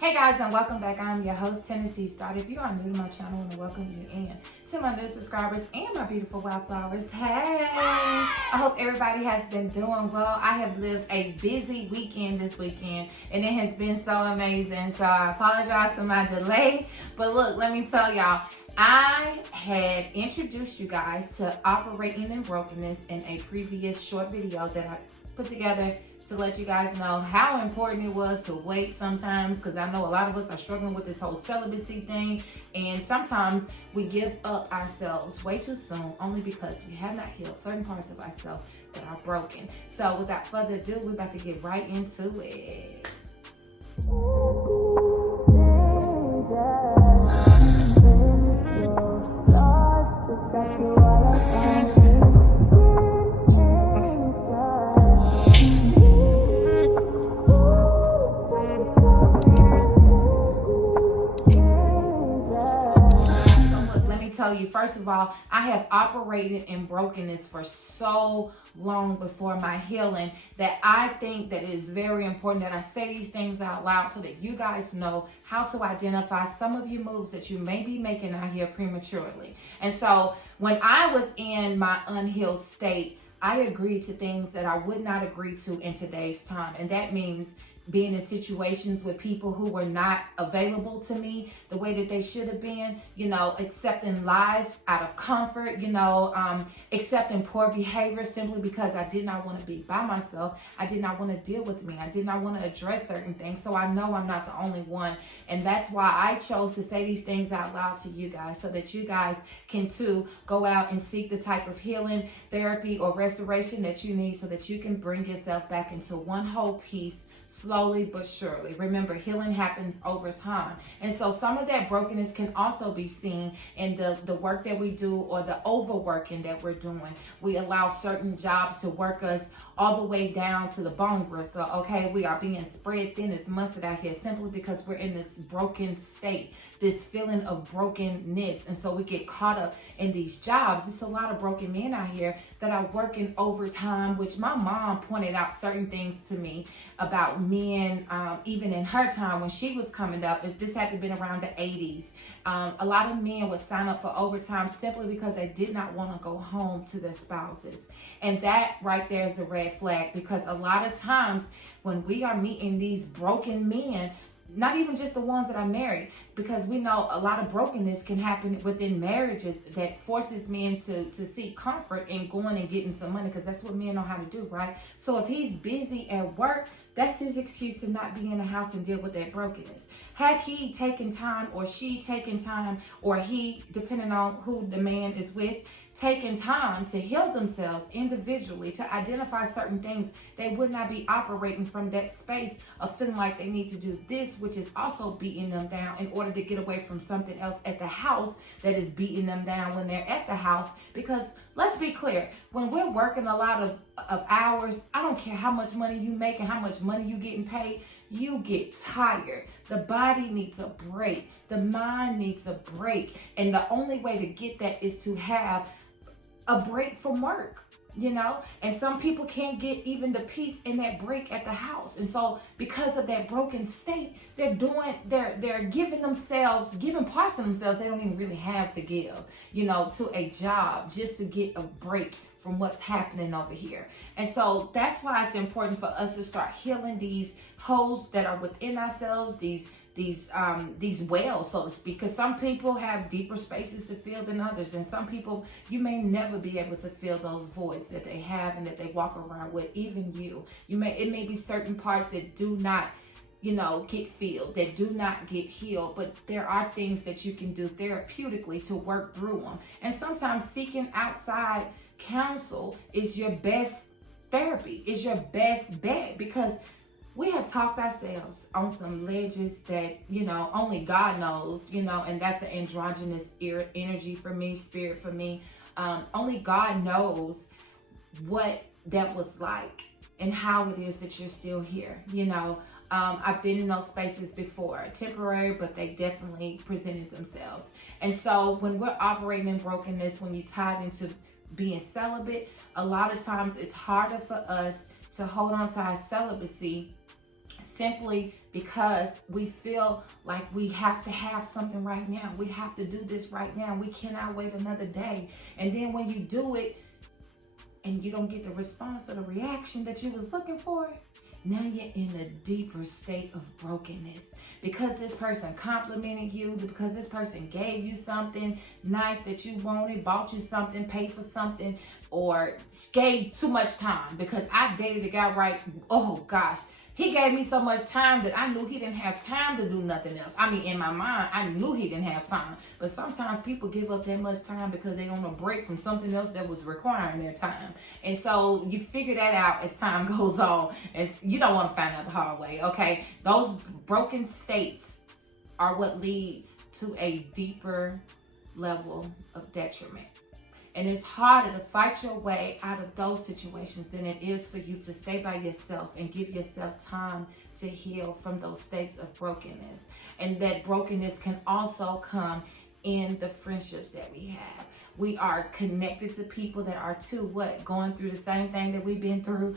Hey guys, and welcome back. I'm your host, Tennessee Star. If you are new to my channel, I want to welcome you in. To my new subscribers and my beautiful wildflowers, hey! I hope everybody has been doing well. I have lived a busy weekend this weekend, and it has been so amazing. So I apologize for my delay. But look, let me tell y'all, I had introduced you guys to operating in brokenness in a previous short video that I put together to let you guys know how important it was to wait sometimes, because I know a lot of us are struggling with this whole celibacy thing, and sometimes we give up ourselves way too soon only because we have not healed certain parts of ourselves that are broken. So without further ado, we're about to get right into it. Tell you, first of all, I have operated in brokenness for so long before my healing that I think that it is very important that I say these things out loud so that you guys know how to identify some of your moves that you may be making out here prematurely. And so when I was in my unhealed state, I agreed to things that I would not agree to in today's time. And that means being in situations with people who were not available to me the way that they should have been, accepting lies out of comfort, accepting poor behavior simply because I did not want to be by myself. I did not want to deal with me. I did not want to address certain things. So I know I'm not the only one. And that's why I chose to say these things out loud to you guys, so that you guys can too go out and seek the type of healing, therapy, or restoration that you need so that you can bring yourself back into one whole piece, slowly but surely. Remember, healing happens over time. And so some of that brokenness can also be seen in the work that we do, or the overworking that we're doing. We allow certain jobs to work us all the way down to the bone gristle. Okay, we are being spread thin as mustard out here simply because we're in this broken state, this feeling of brokenness. And so we get caught up in these jobs. There's a lot of broken men out here that are working overtime, which my mom pointed out certain things to me about men, even in her time when she was coming up. This had to have been around the 80s. A lot of men would sign up for overtime simply because they did not want to go home to their spouses. And that right there is a red flag, because a lot of times when we are meeting these broken men, not even just the ones that are married, because we know a lot of brokenness can happen within marriages that forces men to seek comfort in going and getting some money, because that's what men know how to do, right? So if he's busy at work, that's his excuse to not be in the house and deal with that brokenness. Had he taken time, or she taken time, or he, depending on who the man is with, taking time to heal themselves individually, to identify certain things, they would not be operating from that space of feeling like they need to do this, which is also beating them down, in order to get away from something else at the house that is beating them down when they're at the house. Because let's be clear, when we're working a lot of hours, I don't care how much money you make and how much money you getting paid, you get tired. The body needs a break. The mind needs a break. And the only way to get that is to have a break from work, and some people can't get even the peace in that break at the house. And so because of that broken state, they're giving parts of themselves they don't even really have to give, to a job, just to get a break from what's happening over here. And so that's why it's important for us to start healing these holes that are within ourselves, these wells, so to speak, because some people have deeper spaces to fill than others, and some people, you may never be able to fill those voids that they have and that they walk around with. Even it may be certain parts that do not get filled, that do not get healed, but there are things that you can do therapeutically to work through them. And sometimes seeking outside counsel is your best therapy, is your best bet, because we have talked ourselves on some ledges that, only God knows, and that's an androgynous energy for me, spirit for me. Only God knows what that was like and how it is that you're still here. I've been in those spaces before, temporary, but they definitely presented themselves. And so when we're operating in brokenness, when you tied into being celibate, a lot of times it's harder for us to hold on to our celibacy simply because we feel like we have to have something right now. We have to do this right now. We cannot wait another day. And then when you do it and you don't get the response or the reaction that you was looking for, now you're in a deeper state of brokenness because this person complimented you, because this person gave you something nice that you wanted, bought you something, paid for something, or gave too much time. Because I dated a guy, right? Oh gosh. He gave me so much time that I knew he didn't have time to do nothing else. I mean, in my mind, I knew he didn't have time. But sometimes people give up that much time because they're on a break from something else that was requiring their time. And so you figure that out as time goes on. And you don't want to find out the hard way, okay? Those broken states are what leads to a deeper level of detriment. And it's harder to fight your way out of those situations than it is for you to stay by yourself and give yourself time to heal from those states of brokenness. And that brokenness can also come in the friendships that we have. We are connected to people that are too going through the same thing that we've been through.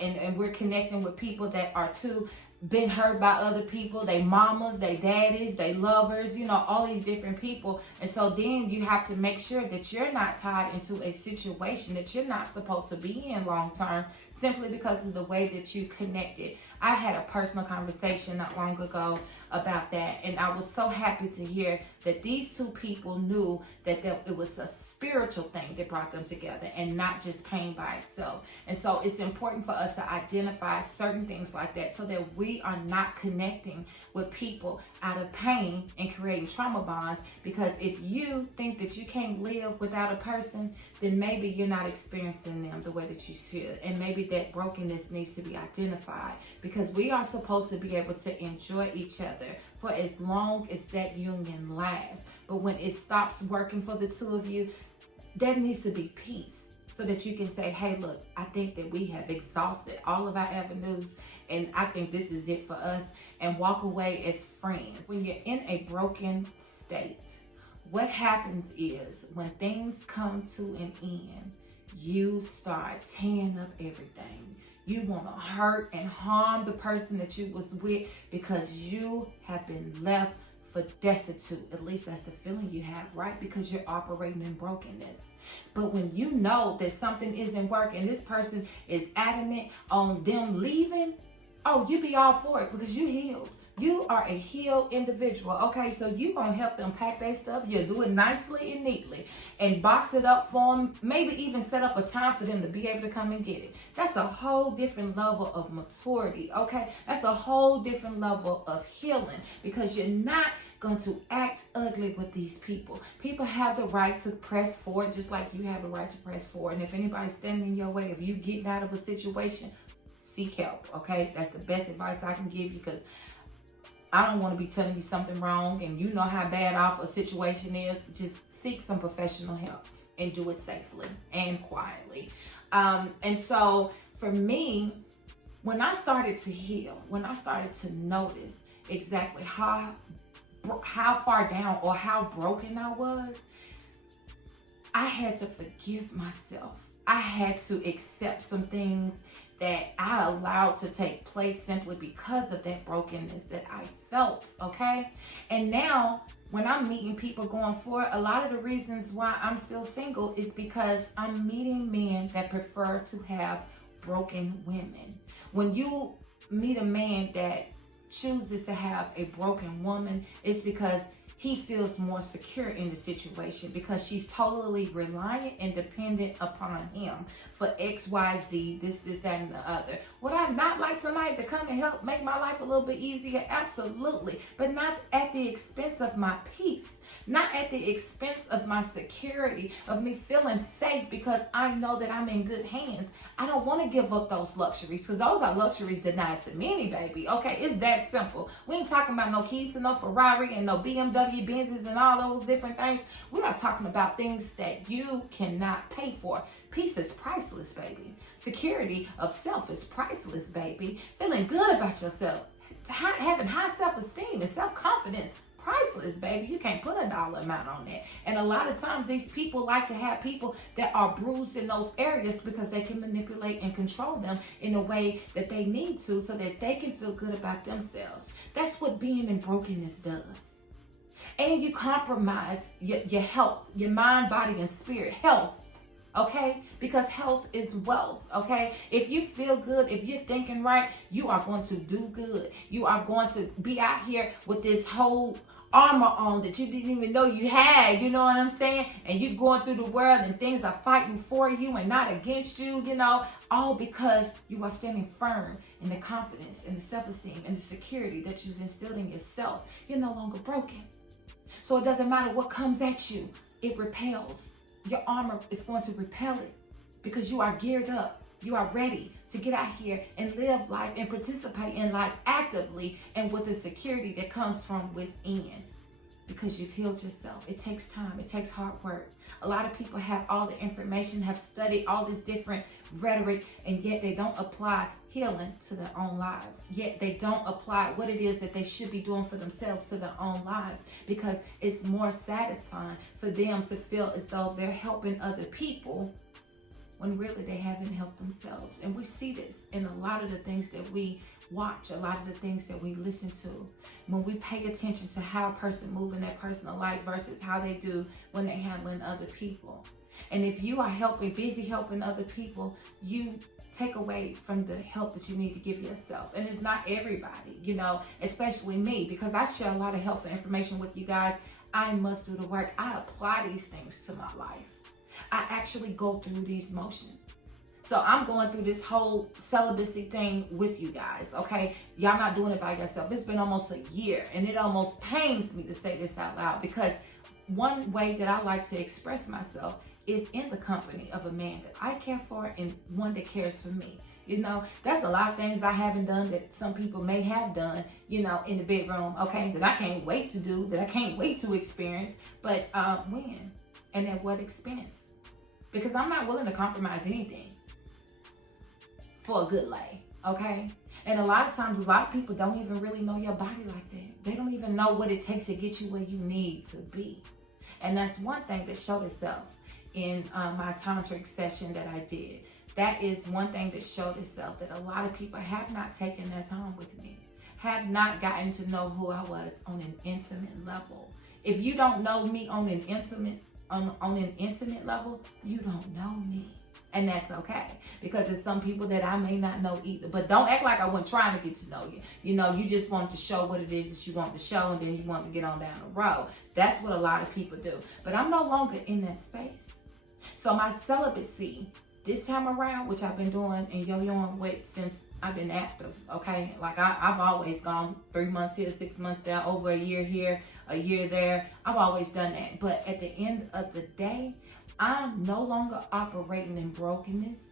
And we're connecting with people that are too been hurt by other people, they mamas, they daddies, they lovers, all these different people. And so then you have to make sure that you're not tied into a situation that you're not supposed to be in long term, simply because of the way that you connected. I had a personal conversation not long ago about that, and I was so happy to hear that these two people knew that it was a spiritual thing that brought them together and not just pain by itself. And so it's important for us to identify certain things like that so that we are not connecting with people out of pain and creating trauma bonds. Because if you think that you can't live without a person, then maybe you're not experiencing them the way that you should. And maybe that brokenness needs to be identified, because we are supposed to be able to enjoy each other for as long as that union lasts. But when it stops working for the two of you, there needs to be peace so that you can say, hey, look, I think that we have exhausted all of our avenues and I think this is it for us, and walk away as friends. When you're in a broken state, what happens is when things come to an end, you start tearing up everything. You want to hurt and harm the person that you was with because you have been left for destitute. At least that's the feeling you have, right? Because you're operating in brokenness. But when you know that something isn't working, this person is adamant on them leaving, oh, you be all for it because you healed. You are a healed individual, okay? So you're going to help them pack their stuff. You'll do it nicely and neatly and box it up for them. Maybe even set up a time for them to be able to come and get it. That's a whole different level of maturity, okay? That's a whole different level of healing, because you're not going to act ugly with these people. People have the right to press forward just like you have the right to press forward. And if anybody's standing in your way of you getting out of a situation, seek help, okay? That's the best advice I can give you, because I don't want to be telling you something wrong and you know how bad off a situation is. Just seek some professional help and do it safely and quietly. And so for me, when I started to heal, when I started to notice exactly how far down or how broken I was, I had to forgive myself. I had to accept some things that I allowed to take place simply because of that brokenness that I felt, okay? And now, when I'm meeting people going forward, a lot of the reasons why I'm still single is because I'm meeting men that prefer to have broken women. When you meet a man that chooses to have a broken woman, it's because he feels more secure in the situation, because she's totally reliant and dependent upon him for X, Y, Z, this, that, and the other. Would I not like somebody to come and help make my life a little bit easier? Absolutely. But not at the expense of my peace. Not at the expense of my security, of me feeling safe because I know that I'm in good hands. I don't want to give up those luxuries, because those are luxuries denied to many, baby. Okay, it's that simple. We ain't talking about no keys to no Ferrari and no BMW, Benzes and all those different things. We are talking about things that you cannot pay for. Peace is priceless, baby. Security of self is priceless, baby. Feeling good about yourself, having high self-esteem and self-confidence, priceless, baby. You can't put a dollar amount on that. And a lot of times these people like to have people that are bruised in those areas because they can manipulate and control them in a way that they need to so that they can feel good about themselves. That's what being in brokenness does. And you compromise your health, your mind, body, and spirit health. Okay? Because health is wealth. Okay? If you feel good, if you're thinking right, you are going to do good. You are going to be out here with this whole armor on that you didn't even know you had. You know what I'm saying? And you're going through the world and things are fighting for you and not against you, you know, all because you are standing firm in the confidence and the self-esteem and the security that you've instilled in yourself. You're no longer broken. So it doesn't matter what comes at you, it repels. Your armor is going to repel it because you are geared up. You are ready to get out here and live life and participate in life actively and with the security that comes from within because you've healed yourself. It takes time. It takes hard work. A lot of people have all the information, have studied all this different rhetoric, and yet they don't apply healing to their own lives. Yet they don't apply what it is that they should be doing for themselves to their own lives because it's more satisfying for them to feel as though they're helping other people when really they haven't helped themselves. And we see this in a lot of the things that we watch, a lot of the things that we listen to. When we pay attention to how a person moves in their personal life versus how they do when they're handling other people. And if you are busy helping other people, you take away from the help that you need to give yourself. And it's not everybody, you know, especially me, because I share a lot of helpful information with you guys. I must do the work. I apply these things to my life. I actually go through these motions. So I'm going through this whole celibacy thing with you guys, okay? Y'all not doing it by yourself. It's been almost a year, and it almost pains me to say this out loud because one way that I like to express myself is in the company of a man that I care for and one that cares for me. You know, there's a lot of things I haven't done that some people may have done, you know, in the bedroom, okay, that I can't wait to do, that I can't wait to experience, but when? And at what expense? Because I'm not willing to compromise anything for a good lay, okay? And a lot of times, a lot of people don't even really know your body like that. They don't even know what it takes to get you where you need to be. And that's one thing that showed itself in my tantric session that I did. That is one thing that showed itself, that a lot of people have not taken their time with me, have not gotten to know who I was on an intimate level. If you don't know me on an intimate level, you don't know me. And that's okay, because there's some people that I may not know either. But don't act like I wasn't trying to get to know you. You know, you just want to show what it is that you want to show, and then you want to get on down the road. That's what a lot of people do. But I'm no longer in that space. So my celibacy this time around, which I've been doing and yo-yoing with since I've been active, okay? Like I've always gone 3 months here, 6 months there, over a year here, a year there. I've always done that. But at the end of the day, I'm no longer operating in brokenness.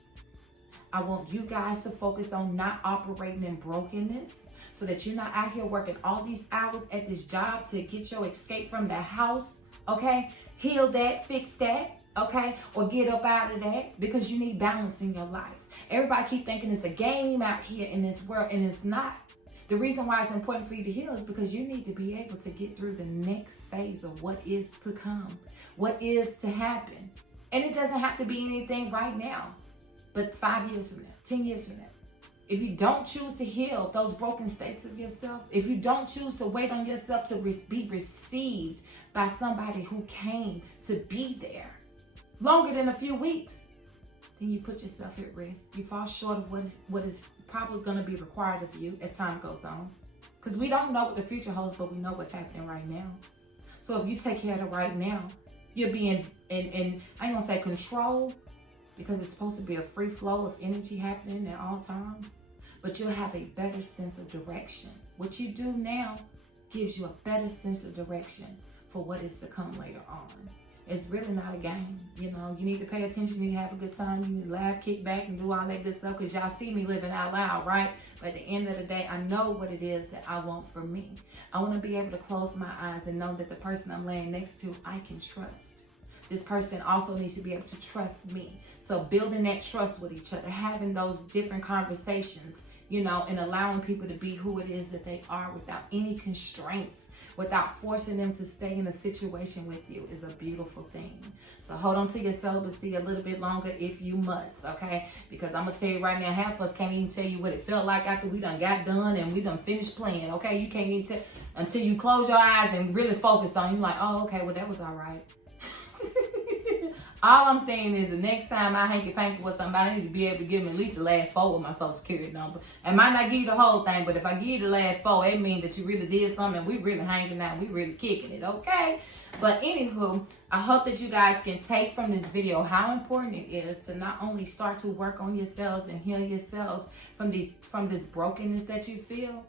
I want you guys to focus on not operating in brokenness so that you're not out here working all these hours at this job to get your escape from the house, okay? Heal that, fix that, okay? Or get up out of that, because you need balance in your life. Everybody keep thinking it's a game out here in this world, and it's not. The reason why it's important for you to heal is because you need to be able to get through the next phase of what is to come, what is to happen. And it doesn't have to be anything right now, but 5 years from now, 10 years from now. If you don't choose to heal those broken states of yourself, if you don't choose to wait on yourself to be received by somebody who came to be there longer than a few weeks, then you put yourself at risk. You fall short of what is probably going to be required of you as time goes on. Because we don't know what the future holds, but we know what's happening right now. So if you take care of the right now, you'll be in I ain't gonna say control, because it's supposed to be a free flow of energy happening at all times, but you'll have a better sense of direction. What you do now gives you a better sense of direction for what is to come later on. It's really not a game, you know. You need to pay attention, you need to have a good time, you need to laugh, kick back, and do all that good stuff, because y'all see me living out loud, right? But at the end of the day, I know what it is that I want for me. I want to be able to close my eyes and know that the person I'm laying next to, I can trust. This person also needs to be able to trust me. So building that trust with each other, having those different conversations, you know, and allowing people to be who it is that they are without any constraints, without forcing them to stay in a situation with you is a beautiful thing. So hold on to your celibacy a little bit longer if you must, okay? Because I'm gonna tell you right now, half of us can't even tell you what it felt like after we done got done and we done finished playing, okay? You can't even tell until you close your eyes and really focus on it. You're like, oh, okay, well, that was all right. All I'm saying is the next time I hanky-panky with somebody, I need to be able to give them at least the last 4 of my social security number. I might not give you the whole thing, but if I give you the last 4, it means that you really did something and we really hanging out, we really kicking it, okay? But anywho, I hope that you guys can take from this video how important it is to not only start to work on yourselves and heal yourselves from this brokenness that you feel,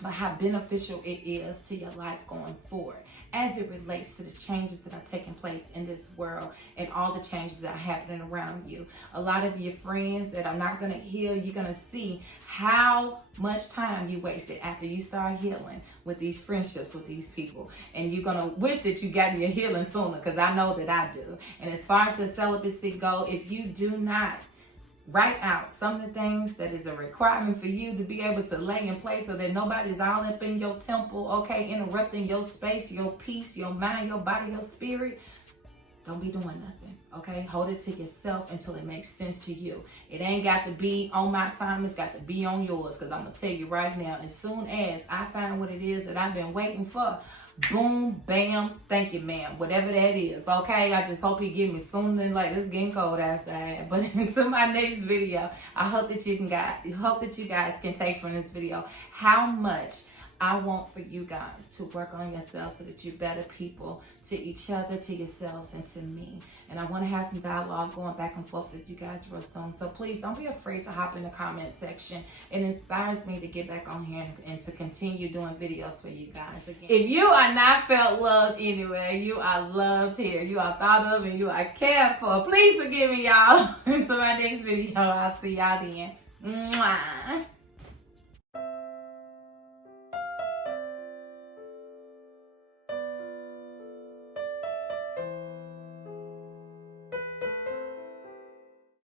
but how beneficial it is to your life going forward as it relates to the changes that are taking place in this world and all the changes that are happening around you. A lot of your friends that are not going to heal, you're going to see how much time you wasted after you start healing with these friendships with these people. And you're going to wish that you got your healing sooner, because I know that I do. And as far as your celibacy go, if you do not write out some of the things that is a requirement for you to be able to lay in place so that nobody's all up in your temple, okay, interrupting your space, your peace, your mind, your body, your spirit, don't be doing nothing, okay? Hold it to yourself until it makes sense to you. It ain't got to be on my time, it's got to be on yours, because I'm going to tell you right now, as soon as I find what it is that I've been waiting for, boom, bam, thank you, ma'am. Whatever that is, okay? I just hope he give me sooner than like it's getting cold outside. But into my next video, I hope that you guys can take from this video how much I want for you guys to work on yourselves so that you're better people to each other, to yourselves, and to me. And I want to have some dialogue going back and forth with you guys real soon. So please don't be afraid to hop in the comment section. It inspires me to get back on here and to continue doing videos for you guys again. If you are not felt loved anywhere, you are loved here. You are thought of and you are cared for. Please forgive me, y'all. Until my next video, I'll see y'all then. Mwah.